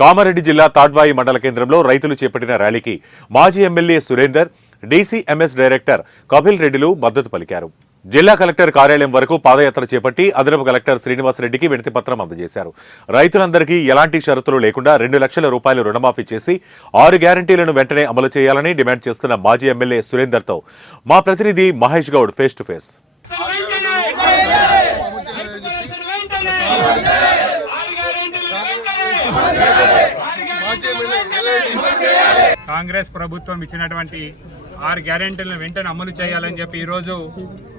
కామారెడ్డి జిల్లా తాడ్వాయి మండల కేంద్రంలో రైతులు చేపట్టిన ర్యాలీకి మాజీ MLA Surender, DCMS director Kapil రెడ్డిలు మద్దతు పలికారు. జిల్లా కలెక్టర్ కార్యాలయం వరకు పాదయాత్ర చేపట్టి అదనపు కలెక్టర్ శ్రీనివాసరెడ్డికి వినతిపత్రం అందజేశారు. రైతులందరికీ ఎలాంటి షరతులు లేకుండా 2 లక్షల రూపాయలు రుణమాఫీ చేసి 6 గ్యారంటీలను వెంటనే అమలు చేయాలని డిమాండ్ చేస్తున్న మాజీ ఎమ్మెల్యే సురేందర్తో మా ప్రతినిధి Mahesh Goud face to face. Congress ప్రభుత్వం ఇచ్చినటువంటి 6 గ్యారెంటీలను వెంటనే అమలు చేయాలని చెప్పి ఈరోజు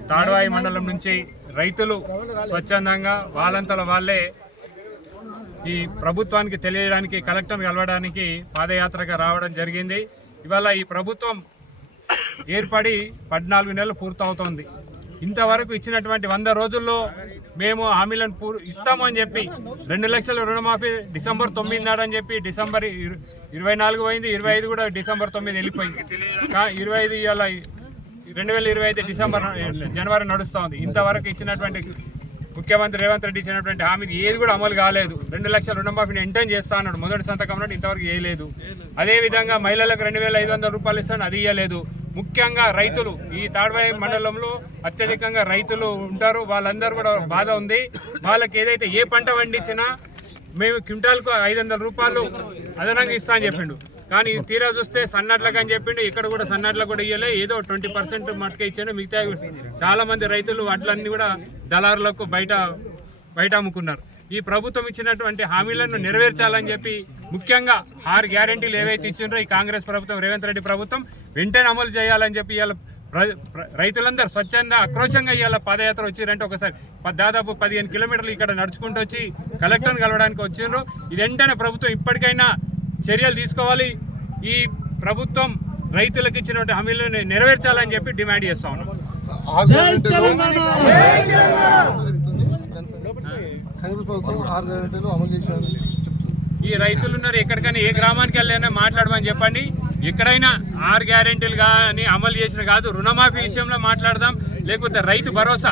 తాడ్వాయి మండలం నుంచి రైతులు స్వచ్ఛందంగా వాళ్ళంతలో వాళ్ళే ఈ ప్రభుత్వానికి తెలియడానికి, కలెక్టర్ని కలవడానికి పాదయాత్రగా రావడం జరిగింది. ఇవాళ ఈ ప్రభుత్వం ఏర్పడి 14 నెలలు పూర్తవుతోంది. ఇంతవరకు ఇచ్చినటువంటి 100 రోజుల్లో మేము హామీలను ఇస్తామని చెప్పి 2 లక్షల రుణమాఫీ డిసెంబర్ 9 నాడని చెప్పి డిసెంబర్ 24 పోయింది, 25 కూడా డిసెంబర్ 9 వెళ్ళిపోయింది. 25 ఇవాళ 2025 జనవరి నడుస్తూ ఉంది. ఇంతవరకు ఇచ్చినటువంటి ముఖ్యమంత్రి రేవంత్ రెడ్డి ఇచ్చినటువంటి హామీకి ఏది కూడా అమలు కాలేదు. 2 లక్షల రుణమాఫీని ఎంటైన్ చేస్తా అన్నాడు, మొదటి సంతకం నాడు ఇంతవరకు చేయలేదు. అదేవిధంగా మహిళలకు 2,500 రూపాయలు ఇస్తాను, అది ఇవ్వలేదు. ముఖ్యంగా రైతులు, ఈ తాడ్వాయి మండలంలో అత్యధికంగా రైతులు ఉంటారు, వాళ్ళందరూ కూడా బాధ ఉంది. వాళ్ళకి ఏదైతే ఏ పంట పండించినా మేము క్వింటాల్కు 500 రూపాయలు అదనంగా ఇస్తా అని చెప్పిండు. కానీ తీరా చూస్తే సన్నట్లకు అని చెప్పిండు, ఇక్కడ కూడా సన్నట్లకు కూడా ఇవ్వలే, ఏదో 20% మట్టుకే ఇచ్చాను. మిగతా చాలా మంది రైతులు వడ్లన్నీ కూడా దళారులకు బయట అమ్ముకున్నారు. ఈ ప్రభుత్వం ఇచ్చినటువంటి హామీలను నెరవేర్చాలని చెప్పి ముఖ్యంగా 6 గ్యారెంటీలు ఏవైతే ఇచ్చిండ్రో ఈ కాంగ్రెస్ ప్రభుత్వం, రేవంత్ రెడ్డి ప్రభుత్వం వెంటనే అమలు చేయాలని చెప్పి ఇవాళ రైతులందరూ స్వచ్ఛంగా ఆక్రోశంగా ఇవాళ పాదయాత్ర వచ్చిరంటే ఒకసారి దాదాపు 15 కిలోమీటర్లు ఇక్కడ నడుచుకుంటూ వచ్చి కలెక్టర్ని కలవడానికి వచ్చిండ్రు. ఇది వెంటనే ప్రభుత్వం ఇప్పటికైనా చర్యలు తీసుకోవాలి. ఈ ప్రభుత్వం రైతులకు ఇచ్చినటువంటి హామీలను నెరవేర్చాలని చెప్పి డిమాండ్ చేస్తా ఉన్నాం. ఈ రైతులు ఉన్నారు, ఎక్కడికైనా ఏ గ్రామానికి వెళ్ళైనా మాట్లాడమని చెప్పండి. ఎక్కడైనా 6 గ్యారెంటీలు కానీ అమలు చేసిన కాదు, రుణమాఫీ విషయంలో మాట్లాడదాం, లేకపోతే రైతు భరోసా